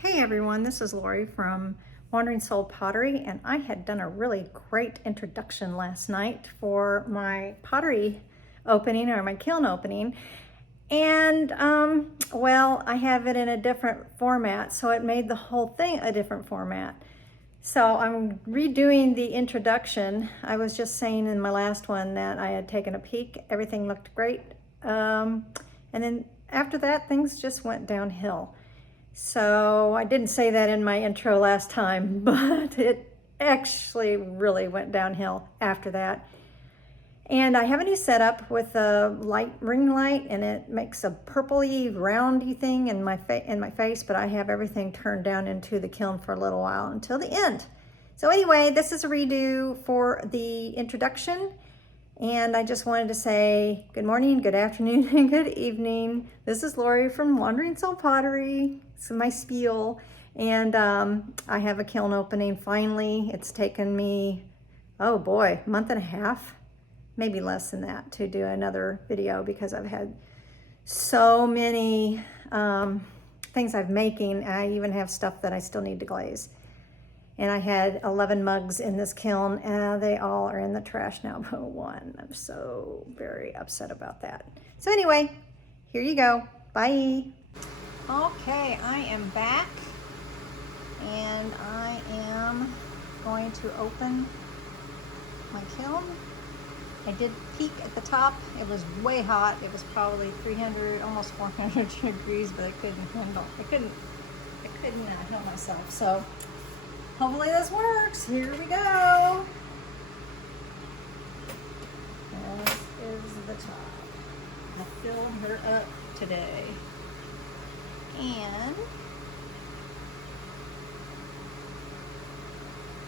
Hey everyone, this is Lori from Wandering Soul Pottery, and I had done a really great introduction last night for my pottery opening, or my kiln opening. And well, I have it in a different format, so it made the whole thing a different format. So I'm redoing the introduction. I was just saying in my last one that I had taken a peek, everything looked great. And then after that, things just went downhill. So I didn't say that in my intro last time, but it actually really went downhill after that. And I have a new setup with a ring light, and it makes a purpley, roundy thing in my face, but I have everything turned down into the kiln for a little while until the end. So anyway, this is a redo for the introduction. And I just wanted to say good morning, good afternoon, and good evening. This is Lori from Wandering Soul Pottery. It's my spiel. And I have a kiln opening finally. It's taken me, oh boy, a month and a half, maybe less than that, to do another video because I've had so many things I'm making. I even have stuff that I still need to glaze. And I had 11 mugs in this kiln, and they all are in the trash now but one. I'm so very upset about that. So anyway, here you go. Bye. Okay, I am back, and I am going to open my kiln. I did peek at the top. It was way hot. It was probably 300, almost 400 degrees, but I couldn't handle. I couldn't help myself. So hopefully this works. Here we go. This is the top. I filled her up today. And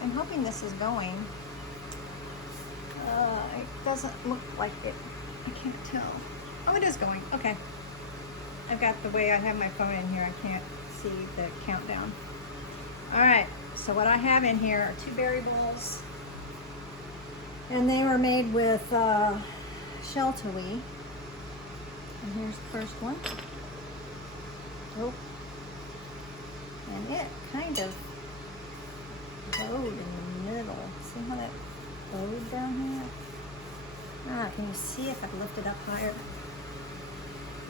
I'm hoping this is going. It doesn't look like it. I can't tell. Oh, it is going. Okay. I've got the way I have my phone in here. I can't see the countdown. All right. So what I have in here are 2 berry bowls, and they were made with shell tui. And here's the first one. Oh, and it kind of bowed in the middle. See how that bowed down here? Ah, can you see if I lift it up higher?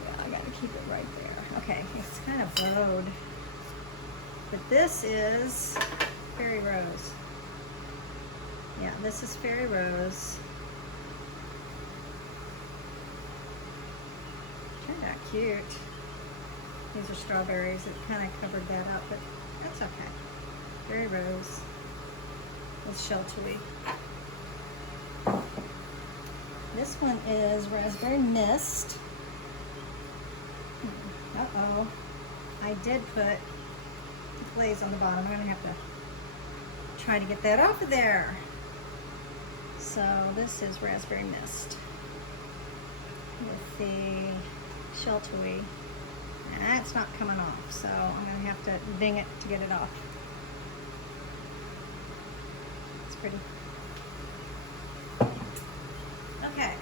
Yeah, I got to keep it right there. Okay, it's kind of bowed. But this is Fairy Rose. Yeah, this is Fairy Rose. Turned out cute. These are strawberries. It kind of covered that up, but that's okay. Fairy Rose with shell tui. This one is Raspberry Mist. Uh-oh. I did put glaze on the bottom. I'm going to have to try to get that off of there. So this is Raspberry Mist with the shell tui. That's not coming off, so I'm going to have to ding it to get it off. It's pretty. Okay.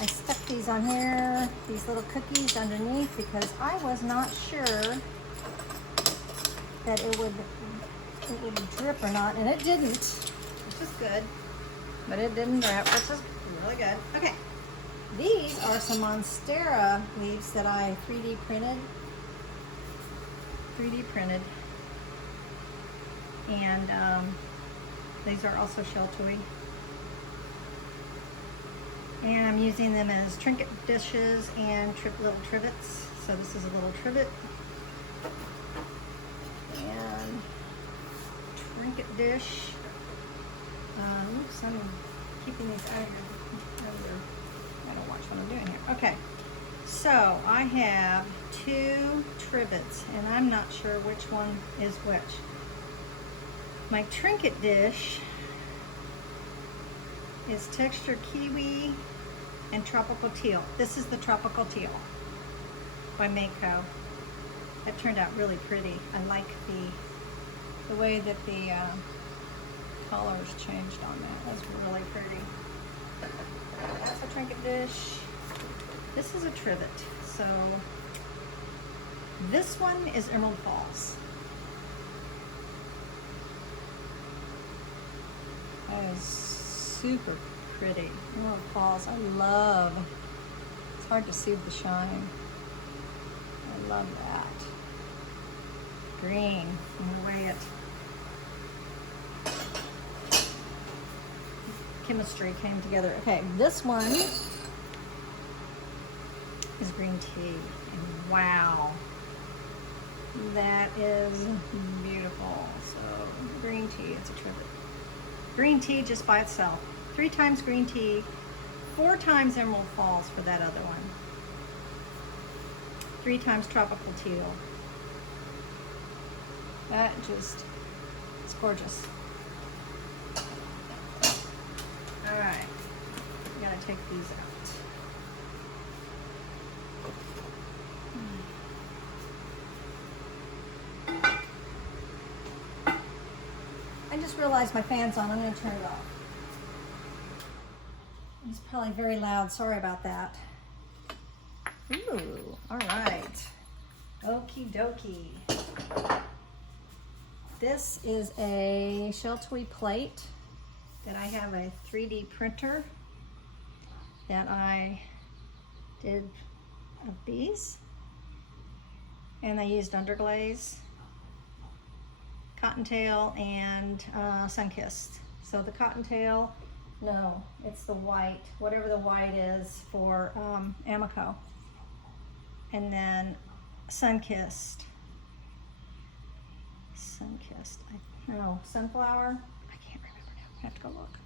I stuck these on here, these little cookies underneath, because I was not sure that it would drip or not, and it didn't, which is good. But it didn't drip, which is really good. Okay, these are some Monstera leaves that I 3D printed. And these are also shell tui. And I'm using them as trinket dishes and little trivets. So this is a little trivet. And trinket dish. Oops, I'm keeping these out of here. I gotta watch what I'm doing here. Okay, so I have 2 trivets, and I'm not sure which one is which. My trinket dish is textured kiwi and tropical teal. This is the tropical teal by Mako. That turned out really pretty. I like the way that the colors changed on that. That's really pretty. That's a trinket dish. This is a trivet. So This one is Emerald Falls. That is super pretty. Emerald Falls, I love. It's hard to see with the shine. I love that. Green, I'm gonna weigh it. Chemistry came together. Okay, this one is green tea. And wow, that is beautiful. So green tea, it's a trivet. Green tea just by itself. 3 times green tea, 4 times Emerald Falls for that other one. 3 times tropical teal. That just, it's gorgeous. All right, gotta take these out. I just realized my fan's on. I'm going to turn it off. It's probably very loud. Sorry about that. Ooh, all right. Okie dokie. This is a Sheltui plate that I have a 3D printer that I did of these. And I used underglaze, cottontail, and sun-kissed. So the cottontail, no, it's the white, whatever the white is for Amico. And then sun-kissed. Sun-kissed, no, sunflower, I can't remember now, I have to go look.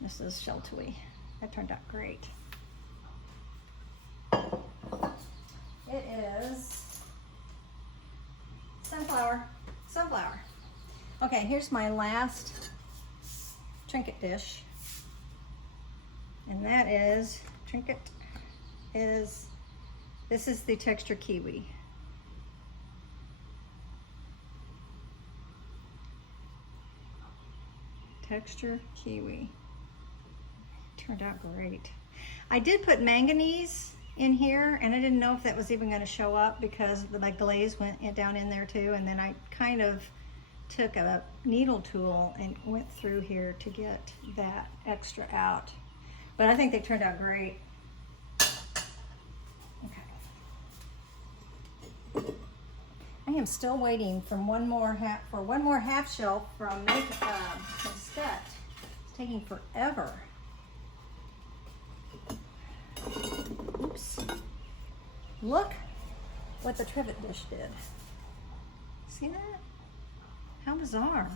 This is Sheltui. That turned out great. It is sunflower. Okay, here's my last Trinket dish. And that is, Trinket is, this is the texture kiwi. Texture kiwi. Turned out great. I did put manganese in here, and I didn't know if that was even going to show up because my glaze went down in there too, and then I kind of took a needle tool and went through here to get that extra out. But I think they turned out great. Okay. I am still waiting for one more half shelf from Scott. It's taking forever. Oops. Look what the trivet dish did. See that? How bizarre.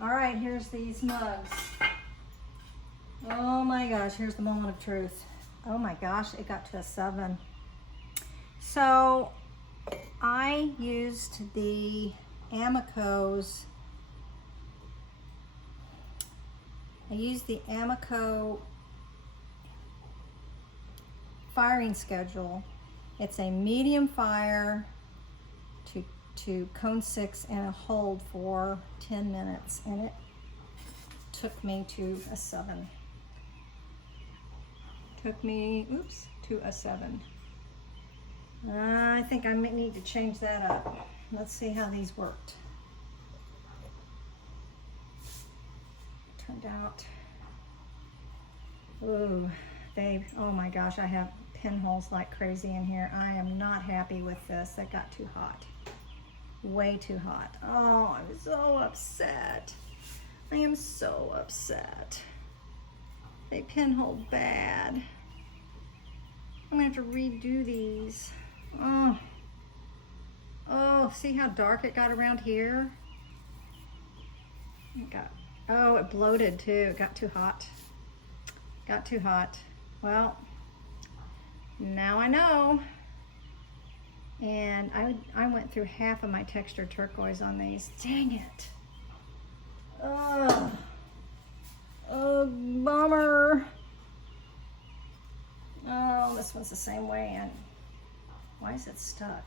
All right, here's these mugs. Oh my gosh, here's the moment of truth. Oh my gosh, it got to a 7. So I used the Amico's, firing schedule. It's a medium fire to cone 6 and a hold for 10 minutes, and it took me to a 7. To a 7. I think I may need to change that up. Let's see how these worked. Turned out, ooh, oh my gosh, I have pinholes like crazy in here. I am not happy with this. That got too hot. Way too hot. Oh, I'm so upset. I am so upset. They pinhole bad. I'm gonna have to redo these. Oh, see how dark it got around here? It bloated too. It got too hot. Got too hot. Well, now I know. And I went through half of my textured turquoise on these. Dang it. Oh, bummer. Oh, this one's the same way. And why is it stuck?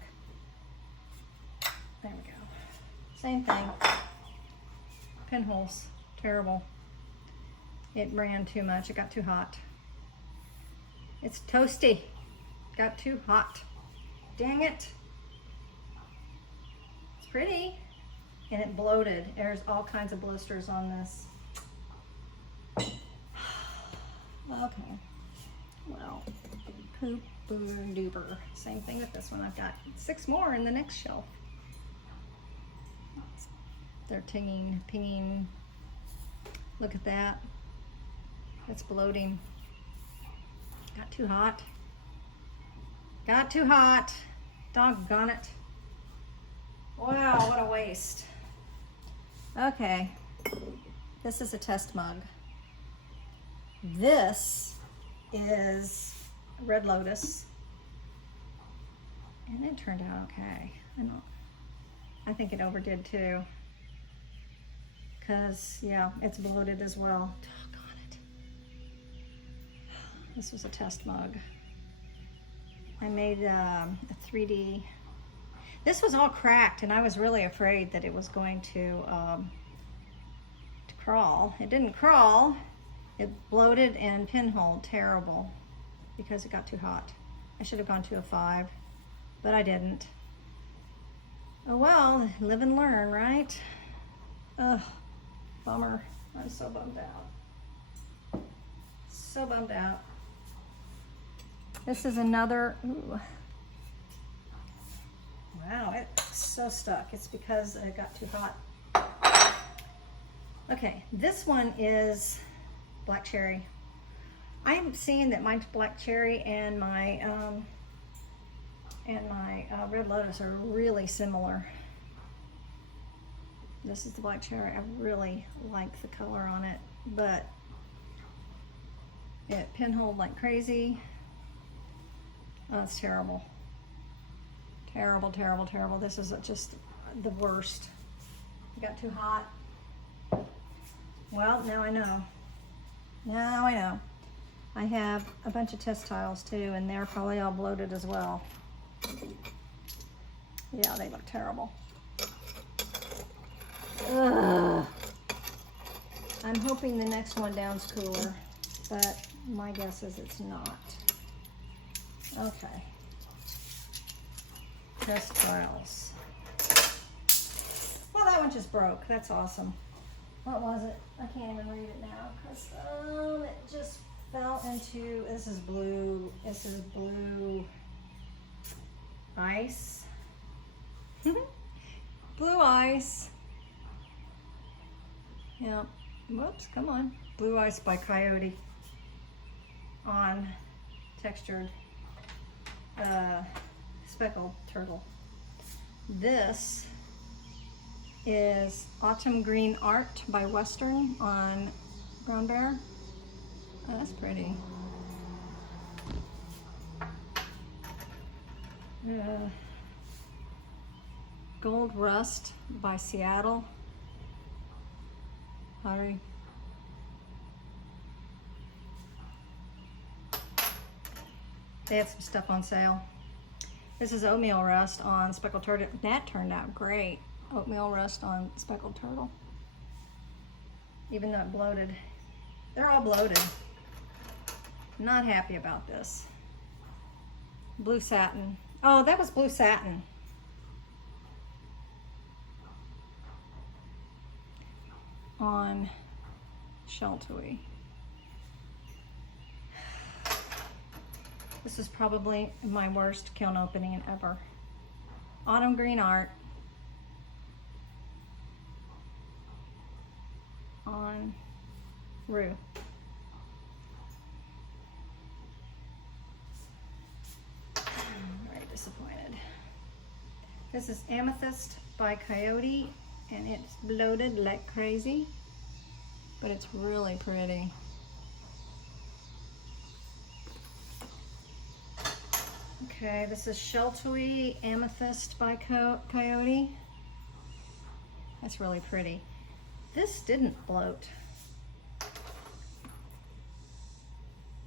There we go. Same thing. Pinholes. Terrible. It ran too much. It got too hot. It's toasty. Got too hot. Dang it. It's pretty. And it bloated. There's all kinds of blisters on this. Okay. Well, poop duper. Same thing with this one. I've got 6 more in the next shelf. They're pinging. Look at that. It's bloating. Got too hot. Got too hot. Doggone it. Wow, what a waste. Okay. This is a test mug. This is Red Lotus. And it turned out okay. I think it overdid too. Because, yeah, it's bloated as well. Doggone it. This was a test mug. I made a 3D. This was all cracked, and I was really afraid that it was going to crawl. It didn't crawl. It bloated and pinholed terrible because it got too hot. I should have gone to a 5, but I didn't. Oh well, live and learn, right? Ugh. Bummer. I'm so bummed out. So bummed out. This is another, ooh. Wow, it's so stuck. It's because it got too hot. Okay, this one is black cherry. I'm seeing that my black cherry and my Red Lotus are really similar. This is the black cherry. I really like the color on it, but it pinholed like crazy. Oh, it's terrible. Terrible, terrible, terrible. This is just the worst. It got too hot. Well, now I know. Now I know. I have a bunch of test tiles too, and they're probably all bloated as well. Yeah, they look terrible. Ugh. I'm hoping the next one down's cooler, but my guess is it's not. Okay. Test tiles. Well, that one just broke. That's awesome. What was it? I can't even read it now because it just fell into, this is blue ice. Blue ice. Yeah, whoops, come on. Blue Ice by Coyote on textured speckled turtle. This is Autumn Green Art by Western on Brown Bear. Oh, that's pretty. Gold Rust by Seattle. Pottery. They had some stuff on sale. This is Oatmeal Rust on Speckled Turtle. That turned out great. Oatmeal Rust on Speckled Turtle. Even though it bloated. They're all bloated. Not happy about this. Blue Satin. Oh, that was Blue Satin. On Sheltoy. This is probably my worst kiln opening ever. Autumn Green Art on Rue. I'm very disappointed. This is Amethyst by Coyote, and it's bloated like crazy, but it's really pretty. Okay, this is Sheltoy Amethyst by Coyote. That's really pretty. This didn't bloat.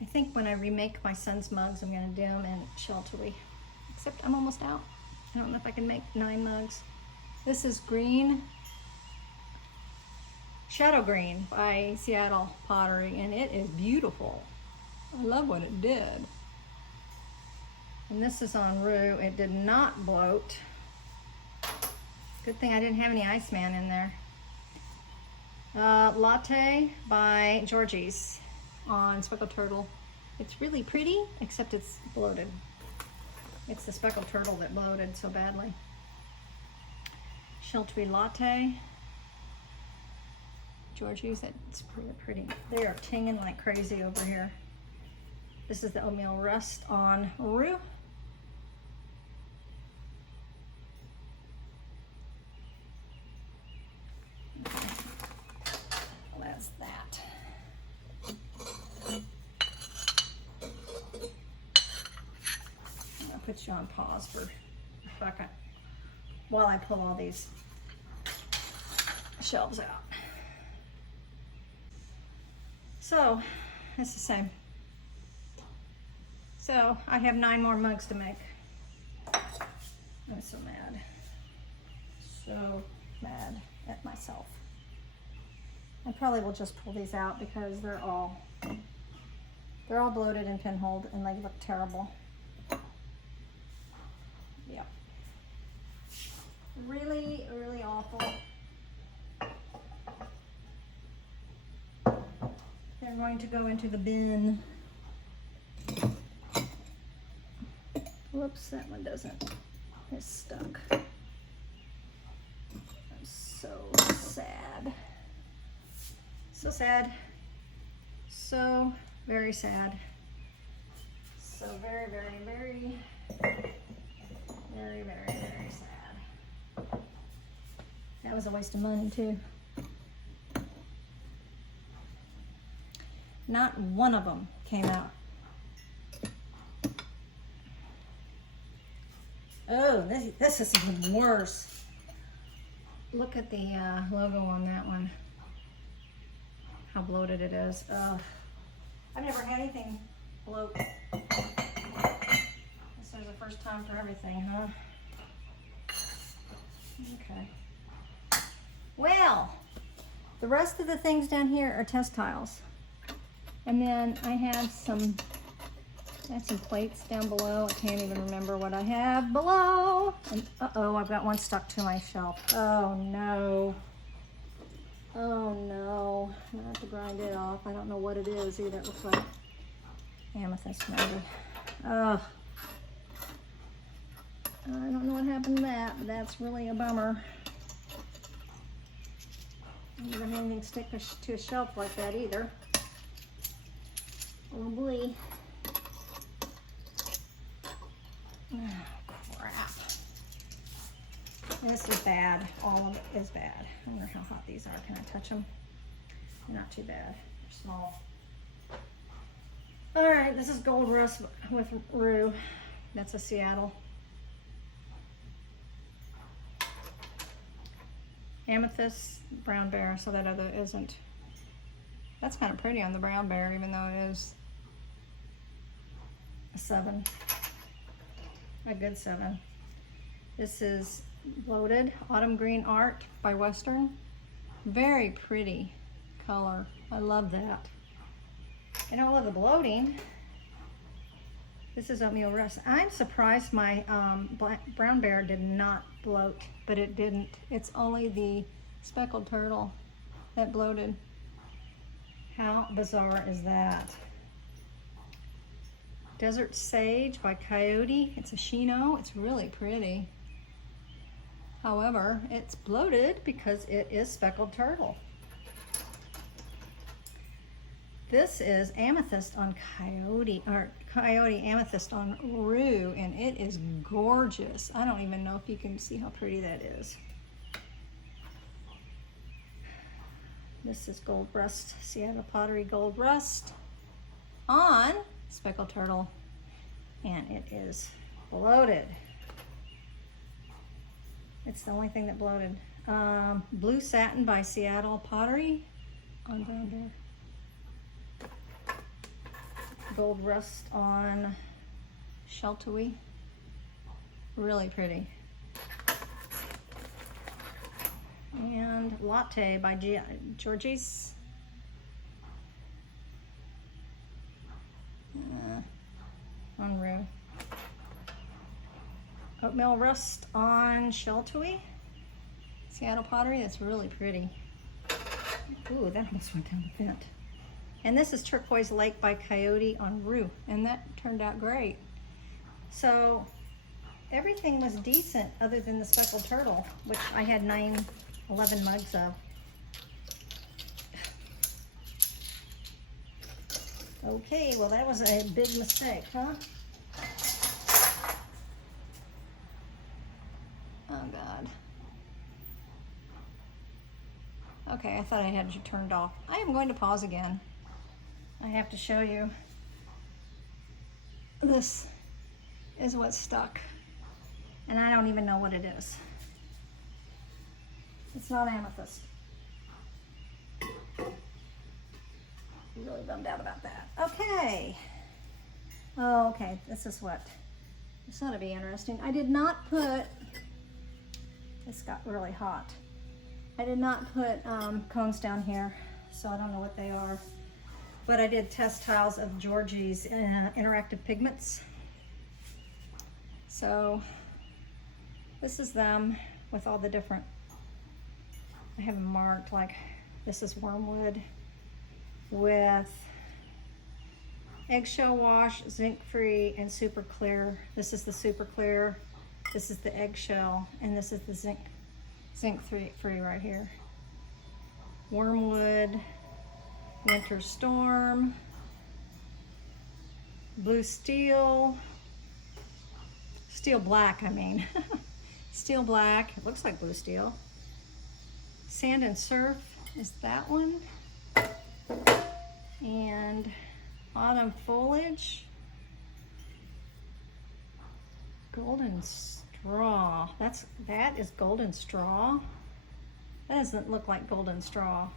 I think when I remake my son's mugs, I'm gonna do them in Sheltoy. Except I'm almost out. I don't know if I can make 9 mugs. This is Green, Shadow Green by Seattle Pottery, and it is beautiful. I love what it did. And this is on roux. It did not bloat. Good thing I didn't have any Iceman in there. Latte by Georgie's on speckled turtle. It's really pretty, except it's bloated. It's the speckled turtle that bloated so badly. Sheltery latte. Georgie's, that's pretty. They are tinging like crazy over here. This is the oatmeal rust on roux. Well, that's that. I'll put you on pause for a second while I pull all these shelves out. So, it's the same. So, I have 9 more mugs to make. I'm so mad. So mad at myself. I probably will just pull these out because they're all bloated and pinholed and they look terrible. Yeah. Really, really awful. They're going to go into the bin. Whoops, that one doesn't. It's stuck. I'm so sad. So sad. So very sad. So very, very, very, very, very, very sad. That was a waste of money too. Not one of them came out. Oh, this is even worse. Look at the logo on that one. How bloated it is. Ugh. I've never had anything bloat. This is the first time for everything, huh? Okay. Well, the rest of the things down here are textiles. And then I have some plates down below. I can't even remember what I have below. And uh-oh, I've got one stuck to my shelf. Oh no. Oh no. I'm gonna have to grind it off. I don't know what it is either. It looks like amethyst maybe. Ugh. I don't know what happened to that, but that's really a bummer. I never had anything stick to a shelf like that either. Oh boy. Oh, crap. This is bad. All of it is bad. I wonder how hot these are. Can I touch them? They're not too bad. They're small. All right, this is Gold Rust with roux. That's a Seattle. Amethyst, brown bear, so that other isn't. That's kind of pretty on the brown bear, even though it is a 7. A good 7. This is Bloated Autumn Green Art by Western. Very pretty color. I love that. And all of the bloating. This is Oatmeal Rust. I'm surprised my brown bear did not bloat, but it didn't. It's only the speckled turtle that bloated. How bizarre is that? Desert Sage by Coyote. It's a chino. It's really pretty. However, it's bloated because it is speckled turtle. This is Amethyst on Coyote, or Coyote Amethyst on roux, and it is gorgeous. I don't even know if you can see how pretty that is. This is Gold Rust, Seattle Pottery Gold Rust on speckled turtle, and it is bloated. It's the only thing that bloated. Blue Satin by Seattle Pottery on brown bear. Gold Rust on Sheltery. Really pretty. And Latte by Georgie's. On roux. oatmeal rust on Sheltowee. Seattle Pottery, that's really pretty. Ooh, that almost went down the vent. And this is Turquoise Lake by Coyote on Rue, and that turned out great. So everything was decent other than the speckled turtle, which I had 11 mugs of. Okay, well that was a big mistake, huh? Oh God. Okay, I thought I had you turned off. I am going to pause again. I have to show you. This is what's stuck. And I don't even know what it is. It's not amethyst. Really bummed out about that. Okay. Oh, okay, this is what. This ought to be interesting. I did not put, this got really hot. I did not put cones down here, so I don't know what they are. But I did test tiles of Georgie's interactive pigments. So this is them with all the different, I have them marked, like this is wormwood with eggshell wash, zinc free, and super clear. This is the super clear, this is the eggshell, and this is the zinc free right here. Wormwood, winter storm, blue steel black, I mean. Steel black, it looks like blue steel. Sand and surf is that one. And autumn foliage. Golden straw. That is golden straw. That doesn't look like golden straw.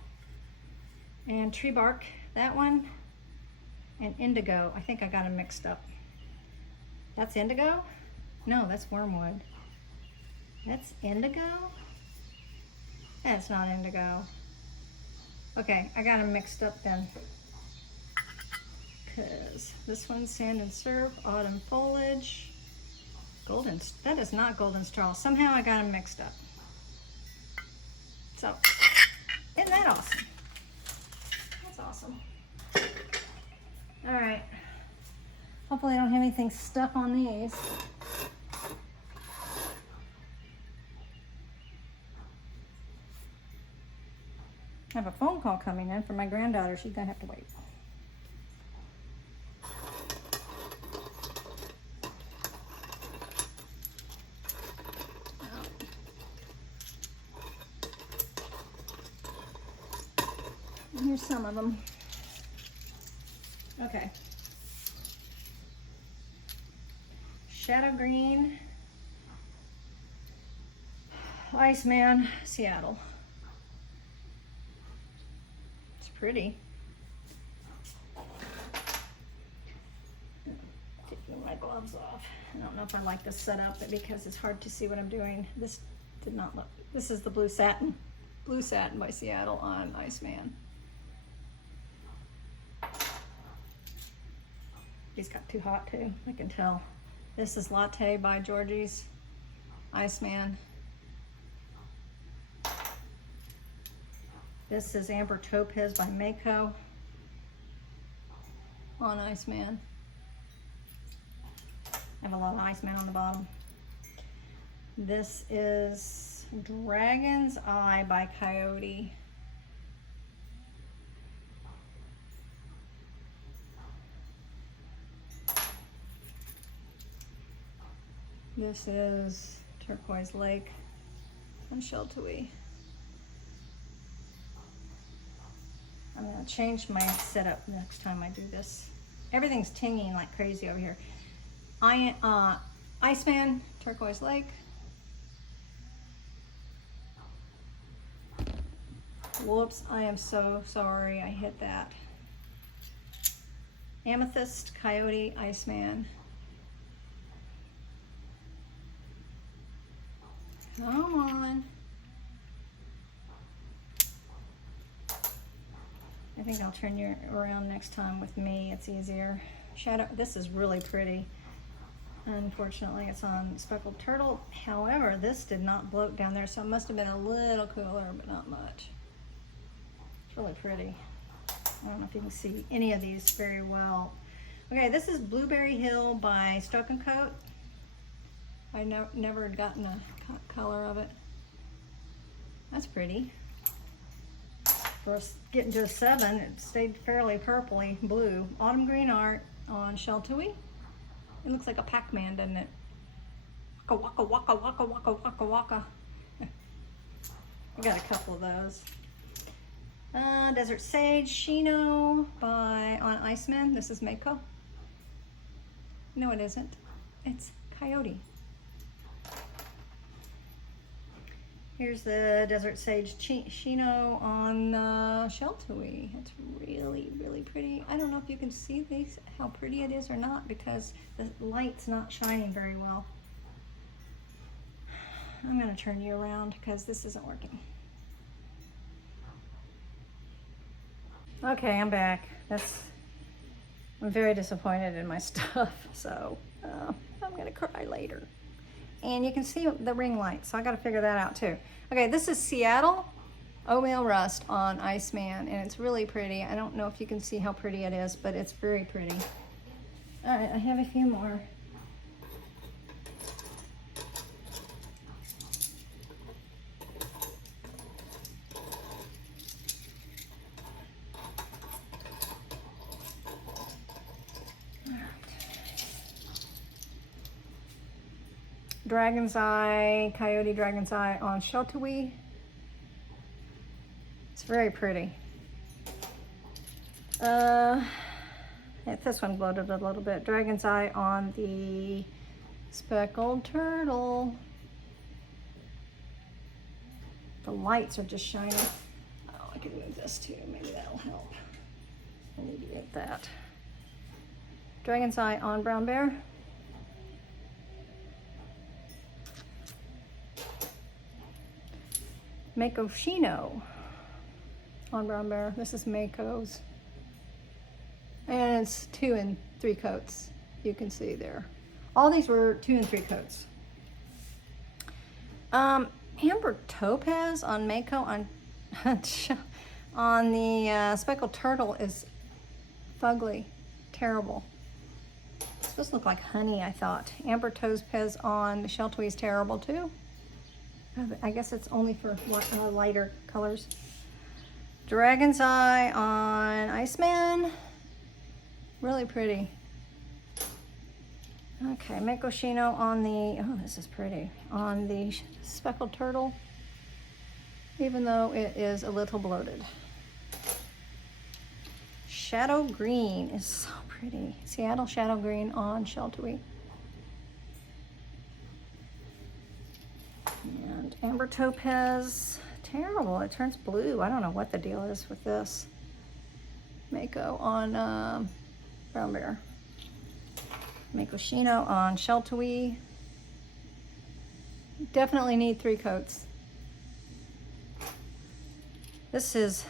And tree bark, that one. And indigo. I think I got them mixed up. That's indigo? No, that's wormwood. That's indigo? That's not indigo. Okay, I got them mixed up then. Because this one's sand and surf, autumn foliage. Golden, that is not golden straw. Somehow I got them mixed up. So, isn't that awesome? That's awesome. All right. Hopefully I don't have anything stuck on these. I have a phone call coming in from my granddaughter. She's gonna have to wait. Here's some of them. Okay. Shadow green. Iceman, Seattle. It's pretty. Taking my gloves off. I don't know if I like this setup because it's hard to see what I'm doing. This did not look. This is the blue satin. Blue satin by Seattle on Iceman. These got too hot too, I can tell. This is Latte by Georgie's Iceman. This is Amber Topaz by Mako on Iceman. I have a lot of Iceman on the bottom. This is Dragon's Eye by Coyote. This is Turquoise Lake on Sheltowee. I'm gonna change my setup next time I do this. Everything's tinging like crazy over here. Iceman, Turquoise Lake. Whoops, I am so sorry I hit that. Amethyst, Coyote, Iceman. Come on. I think I'll turn you around next time with me. It's easier. Shadow, this is really pretty. Unfortunately, it's on speckled turtle. However, this did not bloat down there, so it must have been a little cooler, but not much. It's really pretty. I don't know if you can see any of these very well. Okay, this is Blueberry Hill by Stroke and Coat. I never had gotten a color of it. That's pretty. For us getting to a 7, it stayed fairly purpley blue. Autumn Green Art on Sheltui. It looks like a Pac-Man, doesn't it? Waka waka waka waka waka waka waka. I got a couple of those. Desert Sage Shino on Iceman. This is Mako. No, it isn't. It's Coyote. Here's the Desert Sage Shino on Sheltui. It's really, really pretty. I don't know if you can see these, how pretty it is or not, because the light's not shining very well. I'm gonna turn you around because this isn't working. Okay, I'm back. I'm very disappointed in my stuff, so I'm gonna cry later. And you can see the ring light, so I gotta figure that out too. Okay, this is Seattle Oatmeal Rust on Iceman, and it's really pretty. I don't know if you can see how pretty it is, but it's very pretty. All right, I have a few more. Dragon's Eye, Coyote Dragon's Eye on Sheltui. It's very pretty. This one bloated a little bit. Dragon's Eye on the Speckled Turtle. The lights are just shining. Oh, I can move this too. Maybe that'll help. I need to get that. Dragon's Eye on Brown Bear. Mako Shino on Brown Bear. This is Mako's. And it's 2 and 3 coats. You can see there. All these were 2 and 3 coats. Amber Topaz on Mako on the Speckled Turtle is fugly. Terrible. It's supposed to look like honey, I thought. Amber Topaz on the Sheltui is terrible too. I guess it's only for lighter colors. Dragon's Eye on Iceman. Really pretty. Okay, Mako Shino on the, oh, this is pretty, on the Speckled Turtle, even though it is a little bloated. Shadow Green is so pretty. Seattle Shadow Green on Sheltui. And Amber Topaz, terrible, it turns blue. I don't know what the deal is with this. Mako on Brown Bear. Mako Shino on Sheltui. Definitely need 3 coats. This is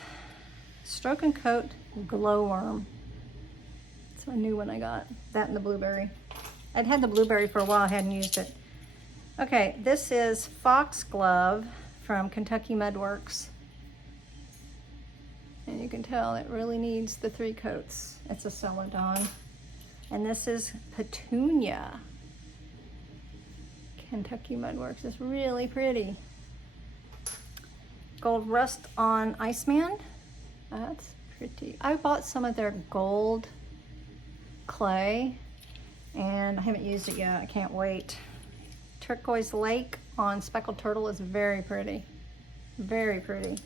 Stroke and Coat Glowworm. It's a new one I got. That and the blueberry. I'd had the blueberry for a while, I hadn't used it. Okay, this is Foxglove from Kentucky Mudworks. And you can tell it really needs the 3 coats. It's a Celadon. And this is Petunia. Kentucky Mudworks. It's really pretty. Gold Rust on Iceman. That's pretty. I bought some of their gold clay and I haven't used it yet. I can't wait. Turquoise Lake on Speckled Turtle is very pretty. Very pretty.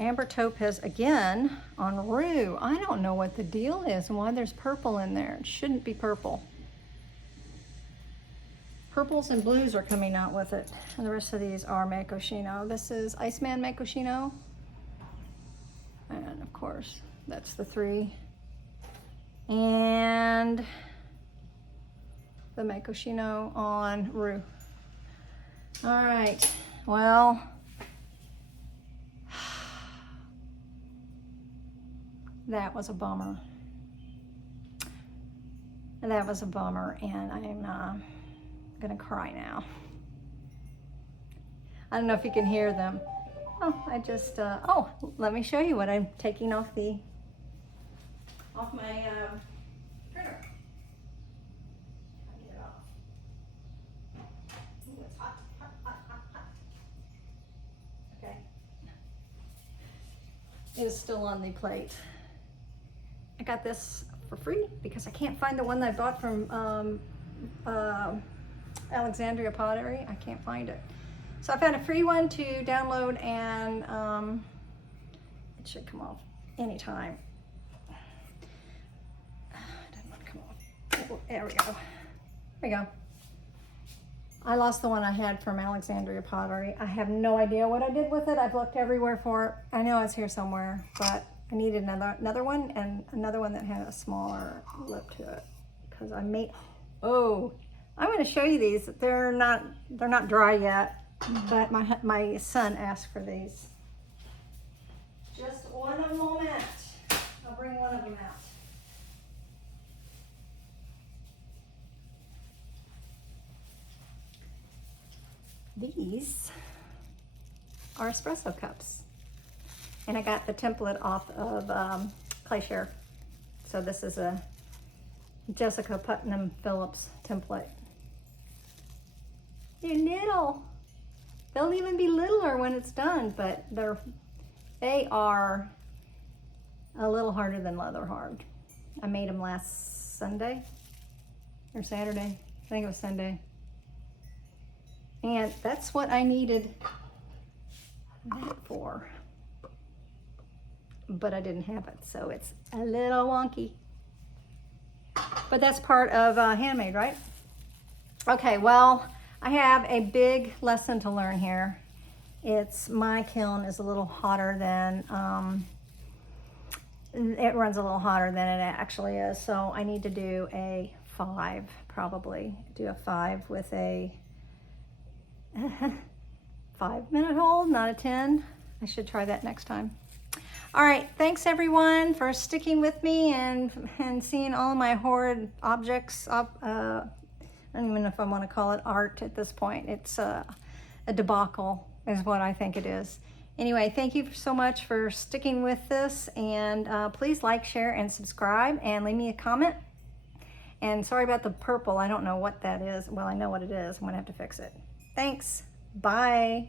Amber Topaz again on Rue. I don't know what the deal is and why there's purple in there. It shouldn't be purple. Purples and blues are coming out with it. And the rest of these are Mako Shino. This is Iceman Mako Shino. And of course, that's the 3. And the Mako Shino on Rue. All right, well, that was a bummer. And that was a bummer, and I'm gonna cry now. I don't know if you can hear them. Oh, I just, oh, let me show you what I'm taking off my printer. Get it off. Ooh, it's hot, hot, hot, hot, hot. Okay. It is still on the plate. I got this for free because I can't find the one that I bought from Alexandria Pottery. I can't find it. So I found a free one to download, and it should come off anytime. It doesn't want to come off. Oh, there we go. There we go. I lost the one I had from Alexandria Pottery. I have no idea what I did with it. I've looked everywhere for it. I know it's here somewhere, but I needed another one, and another one that had a smaller lip to it, because I made, oh, I'm going to show you these. They're not dry yet, but my son asked for these. Just one moment. I'll bring one of them out. These are espresso cups. And I got the template off of Clayshare. So this is a Jessica Putnam Phillips template. They're little. They'll even be littler when it's done, but they are a little harder than leather hard. I made them last Sunday or Saturday. I think it was Sunday. And that's what I needed that for. But I didn't have it, so it's a little wonky. But that's part of handmade, right? Okay, well, I have a big lesson to learn here. My kiln is a little hotter than, it runs a little hotter than it actually is, so I need to do a 5, probably. Do a 5 with a 5-minute hold, not a 10. I should try that next time. All right, thanks everyone for sticking with me and seeing all of my horrid objects. I don't even know if I want to call it art at this point. It's a debacle is what I think it is. Anyway, thank you so much for sticking with this, and please like, share, and subscribe, and leave me a comment. And sorry about the purple. I don't know what that is. Well, I know what it is. I'm gonna have to fix it. Thanks. Bye.